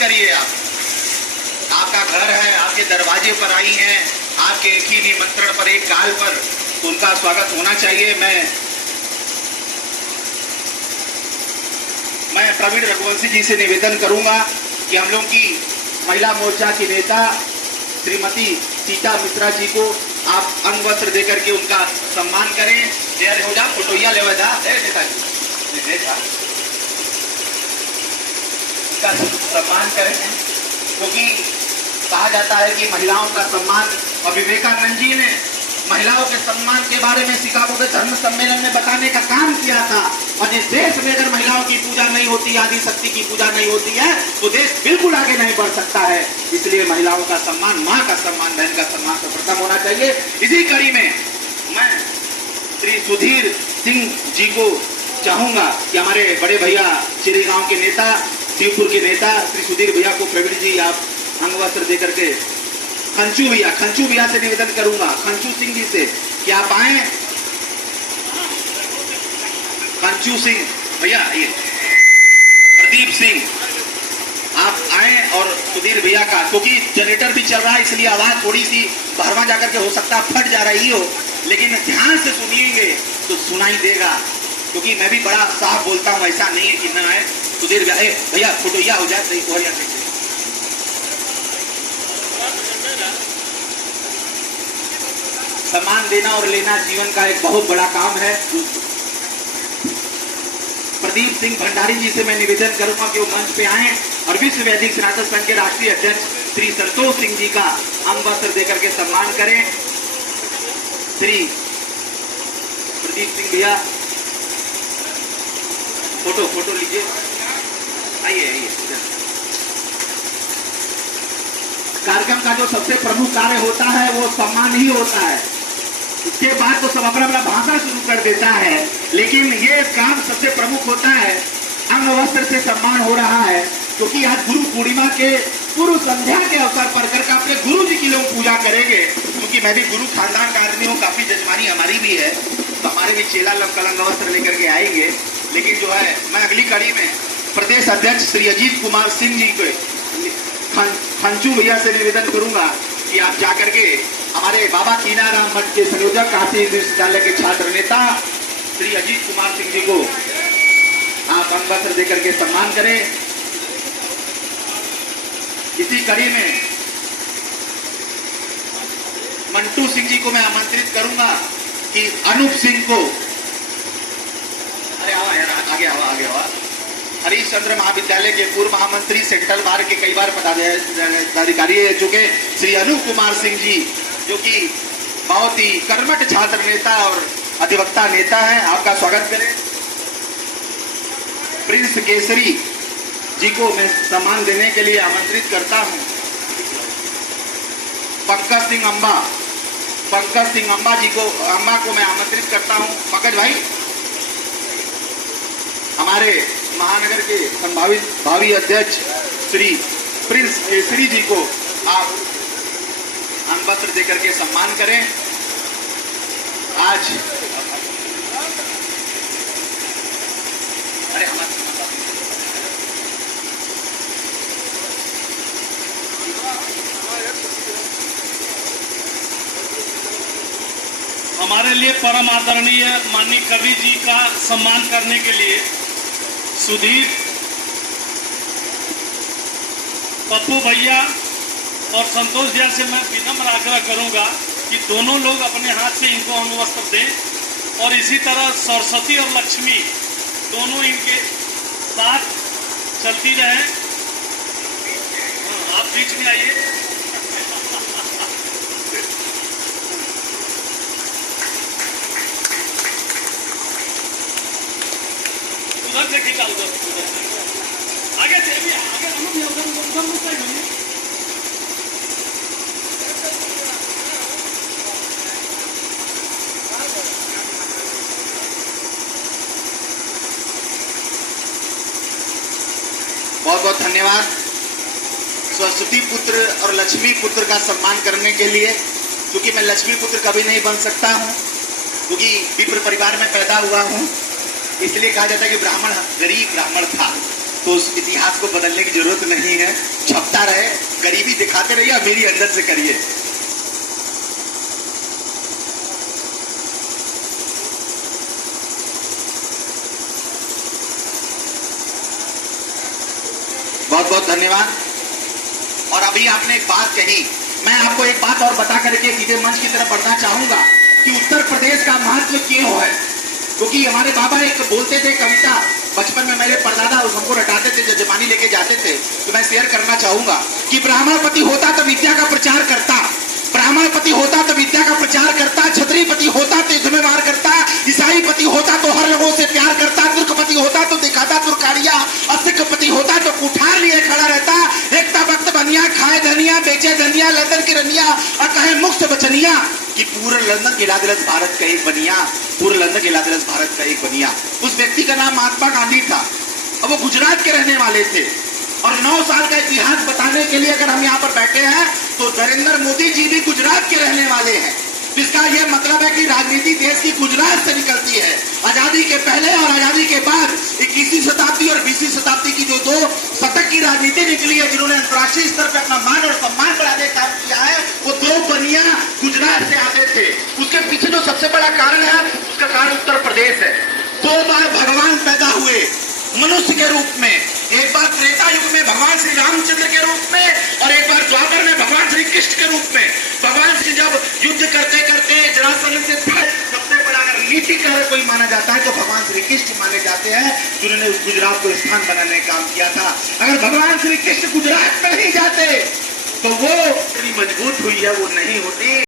करिए। आप आपका घर है, आपके दरवाजे पर आई हैं, आपके एक ही निमंत्रण पर, एक काल पर उनका स्वागत होना चाहिए। मैं प्रवीण रघुवंशी जी से निवेदन करूंगा कि हम लोग की महिला मोर्चा की नेता श्रीमती सीता मिश्रा जी को आप अंग वस्त्र देकर के उनका सम्मान करें। तैयार हो जा, फोटोया ले जा, का सम्मान करें, क्योंकि कहा जाता है कि महिलाओं का सम्मान, और विवेकानंद जी ने महिलाओं के सम्मान के बारे में शिकागो के धर्म सम्मेलन में बताने का काम किया था। और जिस देश में अगर महिलाओं की पूजा नहीं होती, आदि शक्ति की पूजा नहीं होती है, तो देश बिल्कुल आगे नहीं बढ़ सकता है। इसलिए महिलाओं का सम्मान, माँ का सम्मान, बहन का सम्मान सर्वप्रथम होना चाहिए। इसी कड़ी में मैं श्री सुधीर सिंह जी को चाहूंगा कि हमारे बड़े भैया चिरी गांव के नेता, शिवपुर के नेता श्री सुधीर भैया को प्रवीण जी आप अंग वस्त्र देकर के, खंचू भैया से निवेदन करूंगा, खंचू सिंह जी से कि आप आए। खंचू सिंह भैया, ये प्रदीप सिंह आप आए, और सुधीर भैया का, क्योंकि जनरेटर भी चल रहा है इसलिए आवाज थोड़ी सी भरवा जाकर के हो सकता है फट जा रही हो, लेकिन ध्यान से सुनिएंगे तो सुनाई देगा, क्योंकि मैं भी बड़ा साफ बोलता हूं, ऐसा नहीं है कि ना आए। सुधीर भैया फोटोया हो जाए, सम्मान देना और लेना जीवन का एक बहुत बड़ा काम है। प्रदीप सिंह भंडारी जी से मैं निवेदन करूंगा कि वो मंच पे आए और विश्व वैदिक सनातन संघ के राष्ट्रीय अध्यक्ष श्री संतोष सिंह जी का अंग वस्त्र देकर के सम्मान करें। श्री प्रदीप सिंह भैया फोटो लीजिए, आइए। कार्यक्रम का जो सबसे प्रमुख कार्य होता है वो सम्मान ही होता है। इसके बाद तो सब अपना अपना भाषा शुरू कर देता है, लेकिन ये काम सबसे प्रमुख होता है। अंग वस्त्र से सम्मान हो रहा है क्योंकि आज गुरु पूर्णिमा के पूर्व संध्या के अवसर पर करके अपने गुरु जी की लोग पूजा करेंगे। क्योंकि मैं भी गुरु खानदान का आदमी हूँ, काफी जजमानी हमारी भी है, तो हमारे भी चेला लोग अंग वस्त्र लेकर के आएंगे। लेकिन जो है, मैं अगली कड़ी में प्रदेश अध्यक्ष श्री अजीत कुमार सिंह जी को, खंचू भैया से निवेदन करूंगा कि आप जाकर के हमारे बाबा कीनाराम मठ के संयोजक, काशी विश्वविद्यालय के छात्र नेता श्री अजीत कुमार सिंह जी को आप अंग वस्त्र देकर के सम्मान करें। इसी कड़ी में मंटू सिंह जी को मैं आमंत्रित करूंगा कि अनूप सिंह को, अरे आओ यार, आगे आओ। हरीश चंद्र महाविद्यालय के पूर्व महामंत्री, सेंट्रल बार के कई बार पदाधिकारी रह चुके श्री अनूप कुमार सिंह जी, जो कि बहुत ही कर्मठ छात्र नेता और अधिवक्ता नेता है, आपका स्वागत करें। प्रिंस केसरी जी को मैं सम्मान देने के लिए आमंत्रित करता हूं। पंकज सिंह अम्बा जी को, अम्बा को मैं आमंत्रित करता हूं। पंकज भाई, हमारे महानगर के संभावित भावी अध्यक्ष श्री प्रिंस केसरी जी को आप अंग वस्त्र देकर के सम्मान करें। आज हमारे लिए परम आदरणीय माननीय कवि जी का सम्मान करने के लिए सुधीर, पप्पू भैया और संतोष भैया से मैं विनम्र आग्रह करूंगा कि दोनों लोग अपने हाथ से इनको अंग वस्त्र दें, और इसी तरह सरस्वती और लक्ष्मी दोनों इनके साथ चलती रहे। आप बीच में आइए। उधर से खिंचा, उधर आगे से भी, आगे उधर बहुत बहुत धन्यवाद सरस्वती पुत्र और लक्ष्मी पुत्र का सम्मान करने के लिए। क्योंकि मैं लक्ष्मी पुत्र कभी नहीं बन सकता हूं, क्योंकि विप्र परिवार में पैदा हुआ हूं, इसलिए कहा जाता है कि ब्राह्मण गरीब ब्राह्मण था। तो उस इतिहास को बदलने की जरूरत नहीं है। छपता रहे, गरीबी दिखाते रहिए, अमीरी अंदर से करिए। बहुत बहुत धन्यवाद। और अभी आपने एक बात कही, मैं आपको एक बात और बता करके सीधे मंच की तरफ बढ़ना चाहूंगा कि उत्तर प्रदेश का महत्व क्यों है। क्योंकि हमारे बाबा एक बोलते थे कविता, बचपन में मेरे परदादा हमको रटाते थे, जब जबानी लेके जाते थे, तो मैं शेयर करना चाहूंगा कि ब्राह्मणपति होता तो विद्या का प्रचार करता, ब्राह्मणपति होता तो विद्या का प्रचार करता, क्षत्रियपति होता तो युद्ध में मार करता, ईसाई पति होता तो हर लोगों से प्यार करता, तुर्कपति होता तो दिखाता तुर्कारिया, सिखपति होता तो कुठार लिए खड़ा रहता, एकता वक्त बनिया, खाए धनिया, बेचे धनिया, लंदन की रनिया और कहे मुक्त बचनिया कि पूरे लंदन के लादिलस भारत का एक बनिया, पूरे लंदन के लादिलस भारत का एक बनिया। उस व्यक्ति का नाम महात्मा गांधी था और वो गुजरात के रहने वाले थे। और 9 साल का इतिहास बताने के लिए अगर हम यहाँ पर बैठे हैं तो नरेंद्र मोदी जी भी गुजरात के रहने वाले हैं। इसका यह मतलब है कि राजनीति देश की गुजरात से निकलती है। आजादी के पहले और आजादी के बाद 21वीं शताब्दी और 20वीं शताब्दी की जो 2 शतक की राजनीति निकली है, जिन्होंने अंतर्राष्ट्रीय स्तर पर अपना मान और सम्मान बढ़ाने का काम किया है, वो 2 बनिया गुजरात से आते थे। उसके पीछे जो सबसे बड़ा कारण है, उसका कारण उत्तर प्रदेश है। 2 बार भगवान पैदा हुए मनुष्य के रूप में, एक बार त्रेता युग में भगवान श्री रामचंद्र के रूप में और एक बार द्वापर में भगवान श्री कृष्ण के रूप में। भगवान श्री जब युद्ध करते करते जरासंध से सबसे बड़ा अगर नीतिकार कोई माना जाता है तो भगवान श्री कृष्ण माने जाते हैं, जिन्होंने उस गुजरात को स्थान बनाने का काम किया था। अगर भगवान श्री कृष्ण गुजरात में नहीं जाते तो वो इतनी मजबूत हुई है, वो नहीं होती।